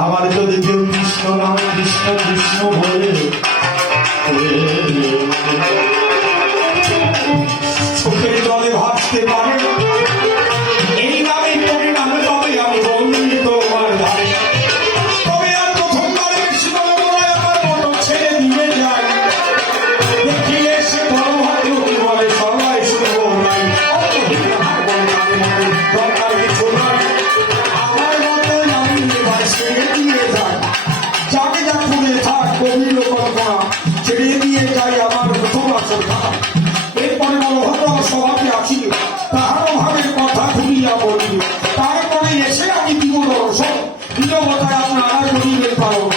আমার যদি কেউ কৃষ্ণ নাম কৃষ্ণ কৃষ্ণ বলে চোখের জলে ভাসতে পারে এই নামে তুমি নামে তবে আমি বন্ধু তোমার ধারে তবে আর প্রথমবার বেশি বলে আমার মতো ছেড়ে দিয়ে যায় দেখিলে সে বড় ভাই বলে সবাই শুনবো নাই দরকার কিছু নাই আমার মতো নামি ছেড়ে দিয়ে যায় যাকে যা খুঁজে থাক গভীর কল্পনা ছেড়ে দিয়ে যাই আমার প্রথম আসল থাকা এরপরে বলভদ্র স্বভাবে আছি তাহারও ভাবের কথা ঘুরিয়া বলি তারপরে এসে আমি দিব দর্শন বিনবতায় আপনারা গরিবের কারণ